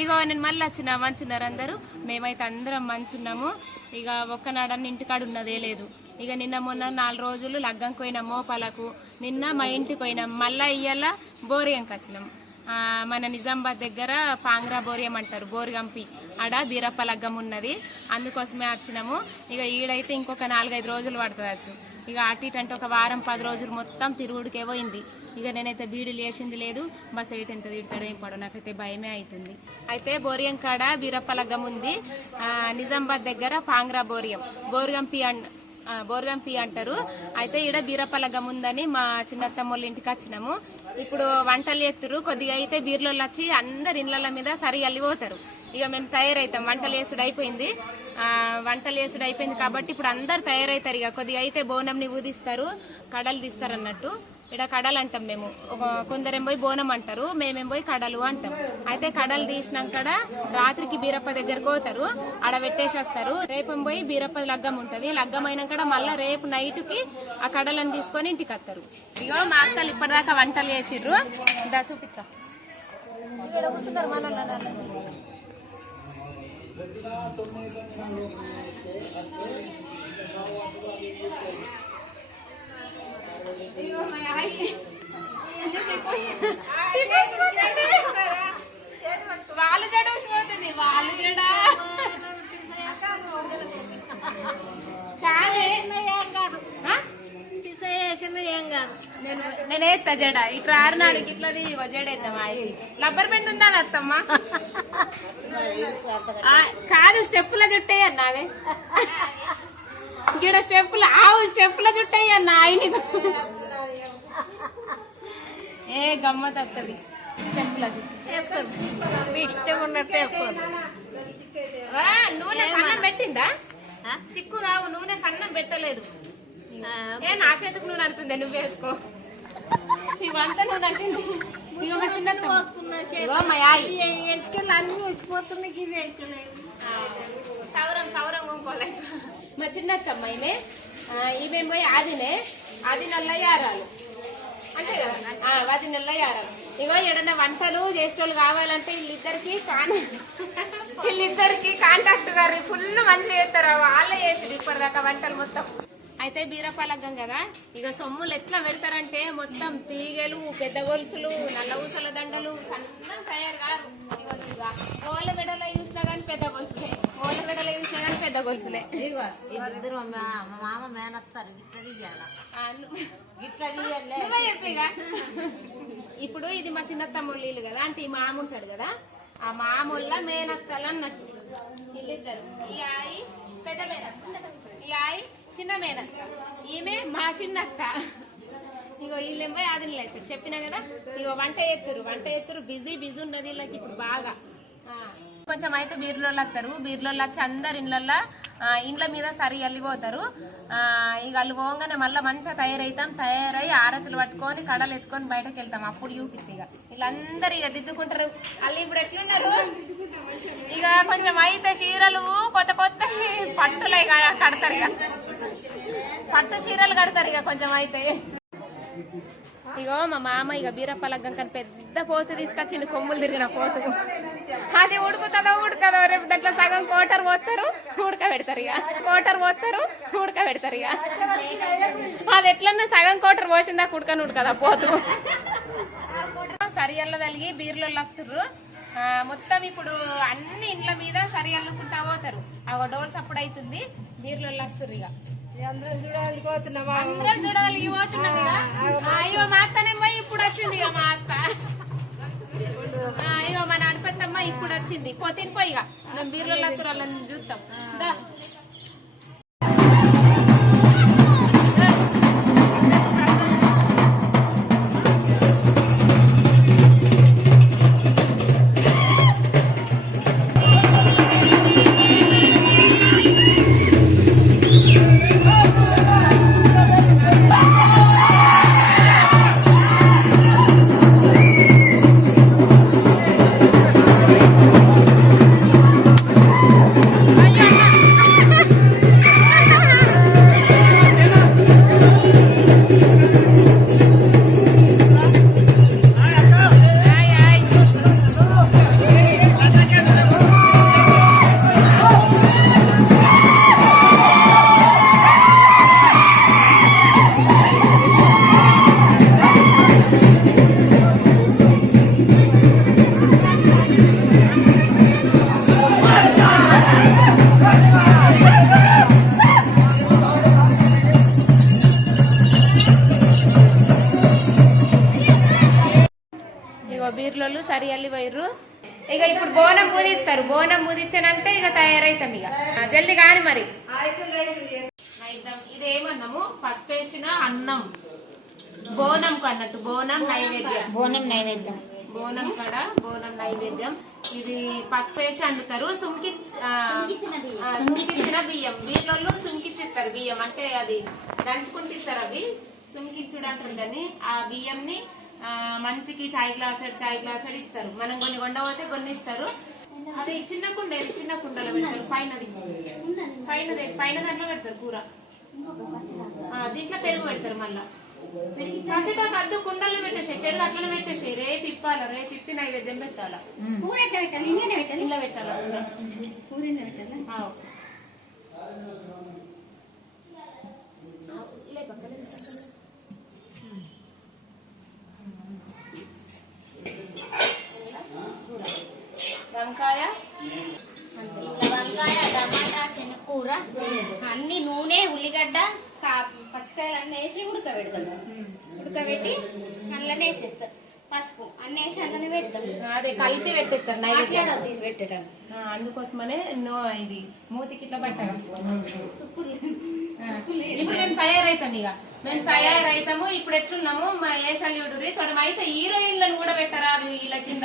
ఇగో నేను మళ్ళీ వచ్చిన మంచున్నారు అందరూ. మేమైతే అందరం మంచున్నాము. ఇక ఒక్కనాడన్న ఇంటికాడ ఉన్నదే లేదు. ఇక నిన్న మొన్న నాలుగు రోజులు లగ్గంకి పోయినాం మోపాలకు. నిన్న మా ఇంటికి పోయినాం. మళ్ళీ ఇయ్యాల బోరియంకి వచ్చినాం. మన నిజామాబాద్ దగ్గర పాంగ్రా బోరియం అంటారు బోరిగంపి. ఆడ బీరప్ప లగ్గం ఉన్నది. అందుకోసమే వచ్చినాము. ఇక ఈడైతే ఇంకొక నాలుగైదు రోజులు పడుతుంది ఇక అటు ఇటు అంటే ఒక వారం పది రోజులు మొత్తం తిరుగుడికే పోయింది. ఇక నేనైతే బీడు లేచింది లేదు. బస్ ఎయిట్ ఎంత తిడతాడో ఏం పడో నాకైతే భయమే అవుతుంది అయితే బోరియం కాడ బీరప్పలగ్గం ఉంది. నిజామాబాద్ దగ్గర పాంగ్రా బోరియం. బోరియం పి అండ్ ఆ, బోర్గంపి అంటారు. అయితే ఈడ బీరపలగం ఉందని మా చిన్నత్తమ్మోళ్ళ ఇంటికి వచ్చినాము. ఇప్పుడు వంటలు చేస్తారు కొద్దిగా అయితే బీర్లలో వచ్చి అందరి ఇళ్ళ మీద సరి అల్లిపోతారు. ఇక మేము తయారవుతాం వంటలు వేసుడు అయిపోయింది. వంటలు వేసుడు అయిపోయింది కాబట్టి ఇప్పుడు అందరు తయారవుతారు ఇక. కొద్దిగా అయితే బోనంని ఊదిస్తారు. కడలు తీస్తారు అన్నట్టు. ఇక్కడ కడలు అంటాం మేము. ఒక కొందరేం పోయి బోనం అంటారు మేమేం పోయి కడలు అంటాం. అయితే కడలు తీసినాక రాత్రికి బీరప్ప దగ్గరకు పోతారు ఆడ పెట్టేసి వస్తారు రేపం పోయి బీరప్ప లగ్గం ఉంటది. లగ్గం అయినాక మళ్ళీ రేపు నైట్కి ఆ కడలను తీసుకొని ఇంటికి వస్తారు. ఇగో మా అక్కలు ఇప్పటిదాకా వంటలు చేసిర్రు. దా చూపిస్తా. వాళ్ళు జడ పోతుంది వాళ్ళు జడ. కాదే నేను నేను జడ. ఇట్లా ఆరునాడికి ఇట్లా ఇవ్వ జడ రబ్బర్ బెండ్ ఉందా అని అత్తమ్మా కాదు స్టెప్పుల జుట్టయ్య ఇక్కడ స్టెప్పుల ఆవు స్టెప్పుల జుట్టయ్య అన్న ఆయన ఏ గమ్మత్ వస్తుంది స్టెప్పుల ఇష్టం ఉన్నట్టు వా, నూనె సన్నం పెట్టిందా? చిక్కు కావు నూనె సన్నం పెట్టలేదు. ఏ నా చేతికి నూనె అంటుంది నువ్వు వేసుకో. ఇవంతా నూనె యాయి. ఎంటికలు అన్ని వచ్చిపోతున్నాయి ఇవి సౌరం సౌరం కొనుక్కోలేదు మా చిన్నత్తమ్మ ఈమె ఈమె పోయి ఆదినే ఆది నల్ల యారాలు. అంతే కదా? ఆది అది నల్ల యారాలు. ఇగో ఏడన్నా వంటలు చేసేటోళ్ళు కావాలంటే వీళ్ళిద్దరికి కాన్ వీళ్ళిద్దరికి కాంటాక్ట్ గారు. ఫుల్ మంచిగా చేస్తారు. వాళ్ళే చేసారు ఇప్పటిదాకా వంటలు మొత్తం. అయితే బీరపాలగ్గం కదా? ఇక సొమ్ములు ఎట్లా పెడతారంటే మొత్తం తీగలు పెద్ద గొలుసులు నల్ల ఊసల దండలు సన్న తయారు కాదు ఇగో చూడుగా. మెడలో చూసినా కానీ పెద్ద గొలుసులే ఓల కానీ పెద్ద గొలుసులే ఇద్దరు మా మామ మేనత్తారు గిట్ల గిట్ల తీయాలే నువ్వే ఇప్పుడు ఇది మా చిన్నత్తమ్ముళ్ళు ఇల్లు కదా అంటే ఈ మామ ఉంటాడు కదా ఆ మామూళ్ళ మేనత్తలు అన్నట్టు. వీళ్ళిద్దరు. ఈ ఆయి పెద్ద మేనత్త ఈ ఆయి చిన్న మేనత్త. ఈమె మా చిన్నత్త. ఇగో వీళ్ళేమో అది అవుతారు చెప్పినా కదా ఇగో వంట ఎత్తురు వంట ఎత్తురు బిజీ బిజీ ఉన్నది వీళ్ళకి ఇప్పుడు బాగా. కొంచెం అయితే బీర్లోళ్ళు వస్తారు. బీర్లోళ్ళు వచ్చి అందరు ఇండ్లల్లో ఇండ్ల మీద సరి వెళ్ళిపోతారు ఇక అల్లు పోగానే మళ్ళీ మంచిగా తయారవుతాం తయారై ఆరతులు పట్టుకొని కడలు ఎత్తుకొని బయటకు వెళ్తాం అప్పుడు చూపిస్తే ఇక వీళ్ళందరూ ఇక దిద్దుకుంటారు. వాళ్ళు ఇప్పుడు ఎట్లున్నారు? ఇక కొంచెం అయితే చీరలు కొత్త కొత్త పట్టులే కడతారు ఇక పట్టు చీరలు కడతారు ఇక కొంచెం అయితే. ఇగో మా మామ ఇక బీరప్ప లగ్గం కానీ పెద్ద పోతు తీసుకొచ్చిండు కొమ్ములు తిరిగిన పోతు. అది ఉడుకుతుందో ఉడకదో రేపు దాంట్లో సగం కోటర్ పోస్తారు ఉడకబెడతారు ఇక కోటర్ పోస్తారు ఉడకబెడతారు ఇక అది ఎట్లన్నా సగం కోటర్ పోసిందా ఉడకని ఉడకదా పోతు. సరియల్ల తలిగి బీర్లో వస్తుర్రు మొత్తం ఇప్పుడు అన్ని ఇండ్ల మీద సరి అల్లుకుంటా పోతారు. ఆ డోర్స్ అప్పుడు అవుతుంది బీర్లో వస్తుర్రు ఇక అందరం చూడాలి పోతున్నామా అందరం ఇక. పోయి ఇప్పుడు వచ్చింది ఇక మా అత్త. ఇగో మా నడిపెత్తమ్మ ఇప్పుడు వచ్చింది. పోతిని పోయి ఇక. మేము బీర్లో వాళ్ళని చూస్తాం పోయిర్రు ఇక ఇప్పుడు బోనం పూజిస్తారు బోనం పూజించానంటే ఇక తయారైతాం ఇక. జల్ది కాని మరి. నైద్యం. ఇది ఏమన్నాము? ఫస్ట్ వేసిన అన్నం. బోనం అన్నట్టు బోనం నైవేద్యం. బోనం నైవేద్యం. బోనం కడ బోనం నైవేద్యం. ఇది పసుపు వేసి వండుతారు సుంకి సుంకిచ్చిన బియ్యం. వీళ్ళల్లో సుంకిచ్చిస్తారు బియ్యం. అంటే అది దంచుకుంటిస్తారు అవి. సుంకిచ్చుడు అంటారు దాన్ని. ఆ బియ్యంని మంచికి చాయ్ గ్లాస్ చాయ్ గ్లాస్ ఇస్తారు. మనం కొన్ని కొండపోతే కొన్ని ఇస్తారు. అది చిన్న కుండ ఇది చిన్న కుండలో పెడతారు పైనది. పైనది పైన దాంట్లో పెడతారు కూర. దీంట్లో పెరుగు పెడతారు మళ్ళా. పచ్చటాకు అద్దు కుండల్లో పెట్టేసి పెరుగు అట్లనే పెట్టేసి రేపు ఇప్పాలి రేపు ఇప్పి నైవేద్యం పెట్టాలా. కూర ఎట్లా పెట్టాలి? ఇంజనే పెట్టాలి? ఇలా పెట్టాలా కూర? పెట్టాలి? శనగకూర అన్ని నూనె ఉల్లిగడ్డ పచ్చికాయలు అన్నీ వేసి ఉడకబెడతాం ఉడకబెట్టి అందులోనే వేసేస్తాం పసుపు అన్నీ వేసి అందులోనే పెడతాం అదే కలిపి మాట్లాడద్దు ఇది పెట్టడం. ఆ, అందుకోసమనే నో ఇది మూతికి ఇట్లా సుప్పులు. ఇప్పుడు మేము తయారైతాం ఇక. మేము తయారైతాము ఇప్పుడు ఎట్లున్నాము మా ఏషాల్యుడు తొడమ అయితే హీరోయిన్లను కూడా పెట్టరాదు వీళ్ళ కింద.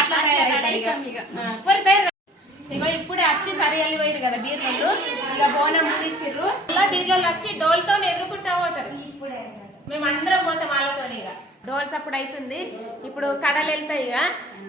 అట్లా తయారైతాం ఇక. తయారైతాం ఇక. ఆ, పోనీ తయారు ఇగో ఇప్పుడే వెళ్ళి పోయిరు కదా బీర్లలో ఇక బోనం ముదిచ్చిర్రు ఇలా బీర్లలో వచ్చి డోల్తో ఎదుర్కొంటా పోతారు. మేము అందరం పోతాం వాళ్ళతో ఇక. డోల్స్ అప్పుడు అవుతుంది ఇప్పుడు కడలు వెళ్తాయి ఇక.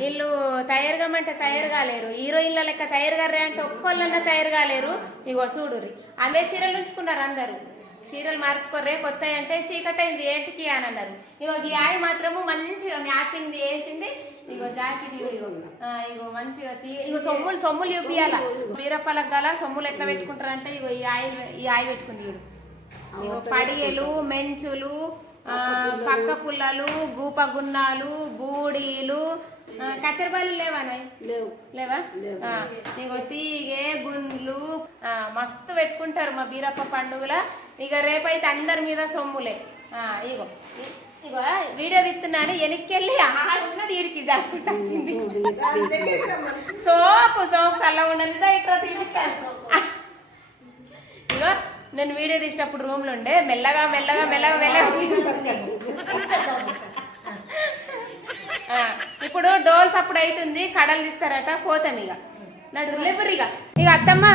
వీళ్ళు తయారు కమ్మంటే తయారు కాలేరు. హీరోయిన్ల లెక్క తయారు గారే అంటే ఒక్కోళ్ళన్నా తయారు కాలేరు. ఇగో చూడురి అదే చీరలు ఉంచుకున్నారు అందరు. చీరలు మార్చుకోర్రే కొత్త అంటే చీకటి అయింది ఏంటికి అని అన్నారు. ఇగో ఈ ఆయి మాత్రము మంచిగా మ్యాచింగ్ వేసింది. ఇగో జాకెట్ ఇగో. మంచిగా ఇగో సొమ్ములు సొమ్ములు చూపియాల బీరప్పలకు గల సొమ్ములు ఎట్లా పెట్టుకుంటారు అంటే ఇగో ఈ ఆయి ఈ ఆయి పెట్టుకుంది ఇవిడు ఇగో పడిగెలు మెంచులు పక్క పుల్లలు గూప గున్నాలు బూడీలు ఆ, కత్తెరబాలు లేవా నాయ్? లేవా. ఆ, ఇగో తీగే గుండ్లు మస్తు పెట్టుకుంటారు మా బీరప్ప పండుగల. ఇక రేపైతే అందరి మీద సొమ్ములే. ఇగో. ఇగో వీడియో తిస్తున్నాను వెనక్కెళ్ళి ఆడున్నది వీడికి జరుపుకుంటా వచ్చింది. సోపు సోపు చల్లగా ఉండదు ఇగో నేను వీడియో తీసినప్పుడు రూమ్లో ఉండే మెల్లగా మెల్లగా మెల్లగా మెల్లగా ఇప్పుడు డోల్స్ అప్పుడు అవుతుంది కడలు తీస్తారట పోతాం ఇక నడు లేబర్ ఇక ఇక అత్తమ్మ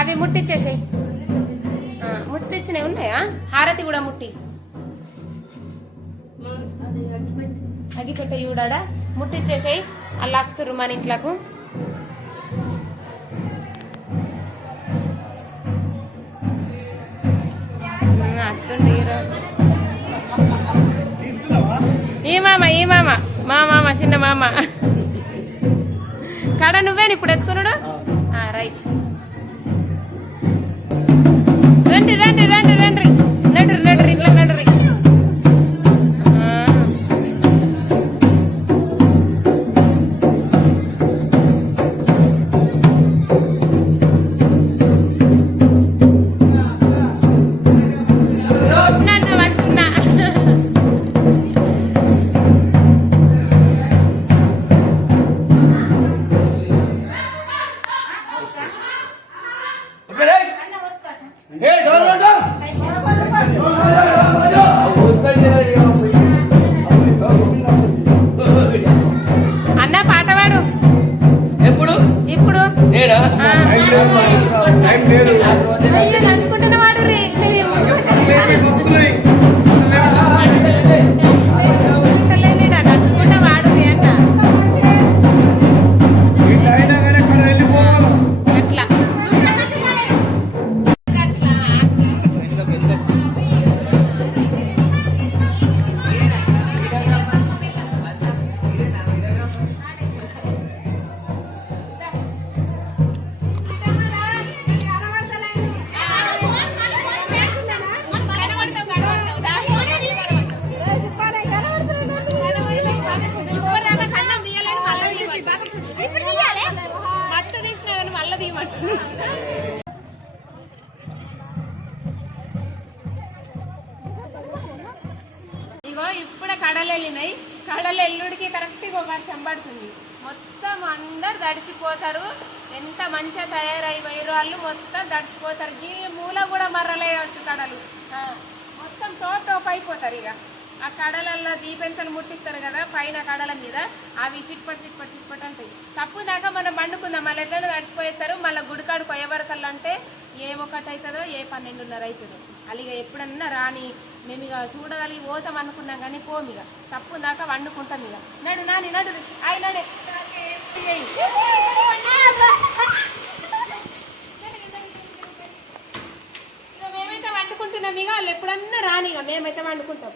అవి ముట్టించేసాయి ముట్టించినవి ఉన్నాయా హారతి కూడా ముట్టి. అగ్గిపెట్ట ఇవిడాడా ముట్టించేసాయి అలా వస్తురు మన ఇంట్లోకు. అత్తుండి ఈ మామ ఈ మామ. మా మామ చిన్న మామ. కడ నువ్వేను ఇప్పుడు ఎత్తుకున్నాడు? రైట్. రండి రండి రండి రండి టైం లేదు వర్షం పడుతుంది. మొత్తం అందరు దడిసిపోతారు ఎంత మంచిగా తయారై వైరు వాళ్ళు మొత్తం దడిసిపోతారు ఈ మూల కూడా మర్రలేయచ్చు కడలు మొత్తం టోప్ టోప్ అయిపోతారు ఇక. ఆ కడలల్లో దీపెంతలు ముట్టిస్తారు కదా పైన కడల మీద అవి చిట్పట్ చిట్పట్ చిట్పట్ అంటాయి. తప్పు దాకా మనం పండుకుందాం మళ్ళీ ఎట్లా నడిచిపోయేస్తారు మళ్ళీ గుడికాడు కొయ్యవరకల్లా అంటే ఏ ఒకటి అవుతుందో ఏ పన్నెండున్నర అవుతుందో అలాగ ఎప్పుడన్నా రాని మేము ఇక చూడగలిగి పోతాం అనుకున్నాం కానీ పోము ఇక. తప్పు దాకా వండుకుంటాం ఇక. నడు నాని నడు ఆయన మేమైతే వండుకుంటున్నాం ఇక వాళ్ళు ఎప్పుడన్నా రాని ఇక మేమైతే వండుకుంటాం.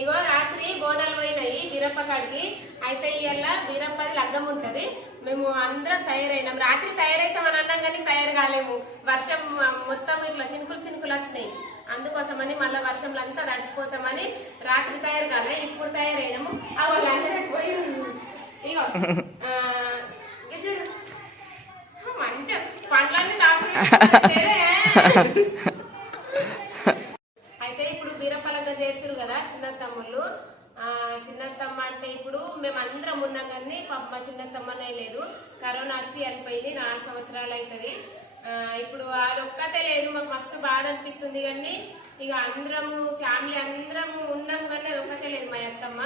ఇగో రాత్రి బోనాలు పోయినాయి బీరప్పకాడికి. అయితే ఇవాళ బీరప్పది లగ్గం ఉంటది. మేము అందరం తయారైనాం. రాత్రి తయారైతామని అన్నాం కానీ తయారు కాలేము. వర్షం మొత్తం ఇట్లా చినుకులు చినుకులు వచ్చినాయి. అందుకోసమని మళ్ళీ వర్షంలో అంతా తడిచిపోతామని రాత్రి తయారు కాలే ఇప్పుడు తయారైనాము. ఆ వాళ్ళు పోయి ఇగో మంచి పండ్లన్నీ కాకుండా అయితే ఇప్పుడు బీరపలంగా చేస్తున్నారు కదా చిన్న తమ్ముళ్ళు ఆ చిన్న తమ్మ అంటే ఇప్పుడు మేము అందరం ఉన్నాం కానీ పాప మా చిన్న తమ్మనే లేదు కరోనా అయిపోయింది నాలుగు సంవత్సరాలు అవుతుంది ఇప్పుడు అదొక్కతే లేదు. మాకు మస్తు బాధ అనిపిస్తుంది కానీ ఇక అందరము ఫ్యామిలీ అందరము ఉన్నాం కానీ అదొక్కతే లేదు మా అత్తమ్మ.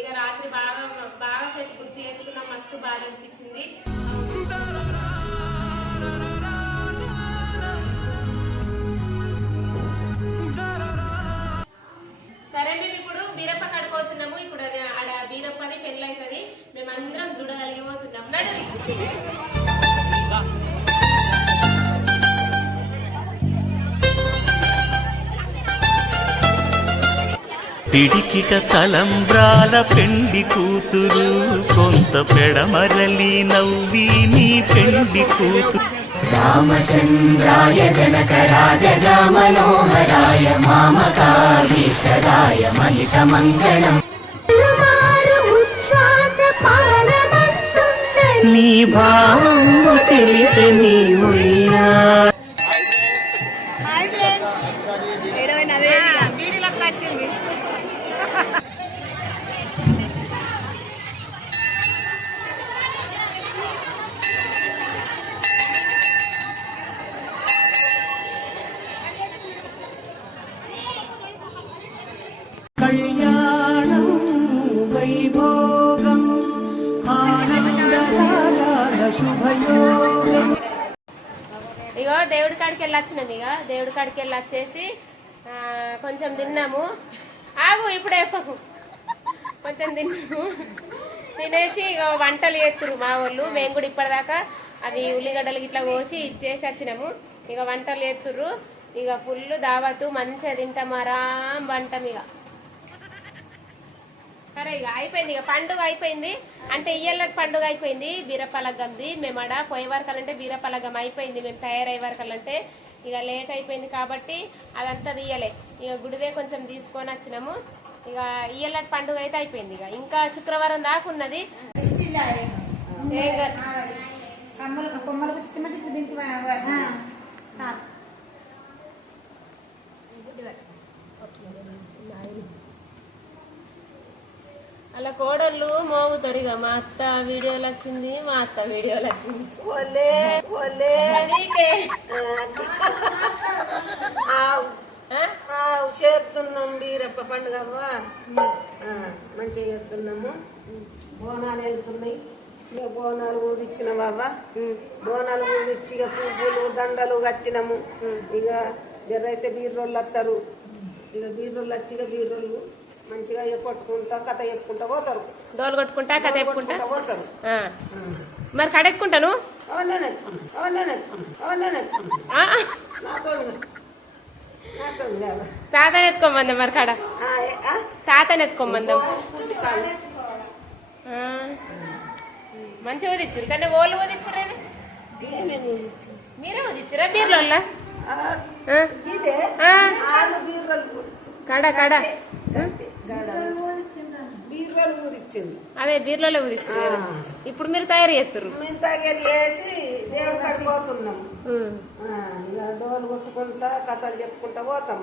ఇక రాత్రి బాగా బాగా సెట్ గుర్తు చేసుకున్నాం. మస్తు బాధ అనిపించింది. మేమందరం చూడగలిగిపోతున్నాం. పిడికిట తలంబ్రాల పెండి కూతురు కొంత పెడమరలి నవ్వి నీ పెండి కూతురు. రామచంద్రాయ జనక రాజ జామనోహరాయ మామకాయ మలిత మంగళం. నీ భావము తెలిపే నీ ఉయ్యా ఇక దేవుడి కాడికి వెళ్ళి వచ్చేసి కొంచెం తిన్నాము. ఆగు ఇప్పుడే చెప్పకు కొంచెం తిన్నాము. తినేసి ఇక వంటలు చేస్తున్నారు మా వాళ్ళు. మేము కూడా ఇప్పటిదాకా అవి ఉల్లిగడ్డలు ఇట్లా కోసి ఇచ్చేసి వచ్చినాము. ఇక వంటలు చేస్తుర్రు. ఇక ఫుల్ దావతు మంచిగా తింటామారా వంటం ఇక. సరే ఇక అయిపోయింది ఇక పండుగ అయిపోయింది. అంటే ఇయ్యల్లటి పండుగ అయిపోయింది. బీరపలగంది. మేము ఆడ పోయే వరకలంటే బీరపలగం అయిపోయింది. మేము తయారయ్యే వరకలంటే ఇక లేట్ అయిపోయింది కాబట్టి అదంతా తీయలే. ఇక గుడిదే కొంచెం తీసుకొని వచ్చినాము. ఇక ఇయ్యల్లటి పండుగ అయితే అయిపోయింది ఇక. ఇంకా శుక్రవారం దాకా ఉన్నది. కమ్మలు కొమ్మలు పుచ్చుకున్నట్టు ఇప్పుడు దీనికి సార్ అలా కోడళ్ళు మోగుతారు ఇక. మా అత్త వీడియోలు వచ్చింది మా అత్త వీడియోలు వచ్చింది? చేస్తున్నాం బీరప్ప పండుగ మంచిగా చేస్తున్నాము బోనాలు వెళ్తున్నాయి. ఇక బోనాలు ఊదిచ్చిన బాబా బోనాలు ఊదిచ్చి ఇక పువ్వులు దండలు కట్టినాము. ఇక జర్రైతే బీర్రోళ్ళు వస్తారు. ఇక బీర్రోళ్ళు వచ్చి ఇక బీర్రోళ్ళు మంచిగా కొట్టుకుంటా కథ చెప్పుకుంటా పోతారు. డోలు కొట్టుకుంటా కథ చెప్పుకుంటా? పోతారు. మరి కాదు తాతని ఎత్తుకోమందాం మరి కాడ? తాతని ఎత్తుకోమందాం పుస్తకాలు ఆ. మంచిగా ఉదిచ్చిరు కానీ ఓళ్ళు ఇది? మీరే ఉదిచ్చిరా ఊదిచ్చింది కడ కడ. బీర్రలు ఊదిచ్చింది అదే బీర్లలో కదా. ఇప్పుడు మీరు తయారు చేస్తుర్రు. మేము తాగేది వేసి దేవుడు పడిపోతున్నాం డోలు కొట్టుకుంటా కథలు చెప్పుకుంటా పోతాం.